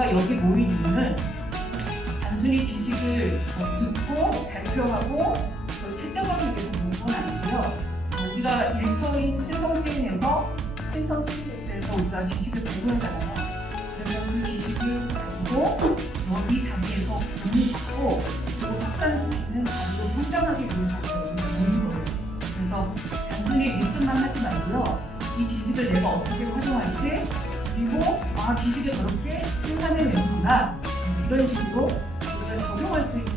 우리가 여기 모인 이유는 단순히 지식을 뭐 듣고 발표하고 채점하기 위해서 모인 건 아니고요. 어, 우리가 일터인 신성시인에서 신성시인에서 우리가 지식을 배우잖아요. 그러면 그 지식을 가지고 여기 자리에서 공유하고 그리고 확산시키는 자리로 성장하기 위해서 우리가 모인 거예요. 그래서 단순히 리슨만 하지 말고요. 이 지식을 내가 어떻게 활용할지 그리고 아 지식을 저렇게 생산해내는구나. 이런 식으로 우리가 적용할 수 있는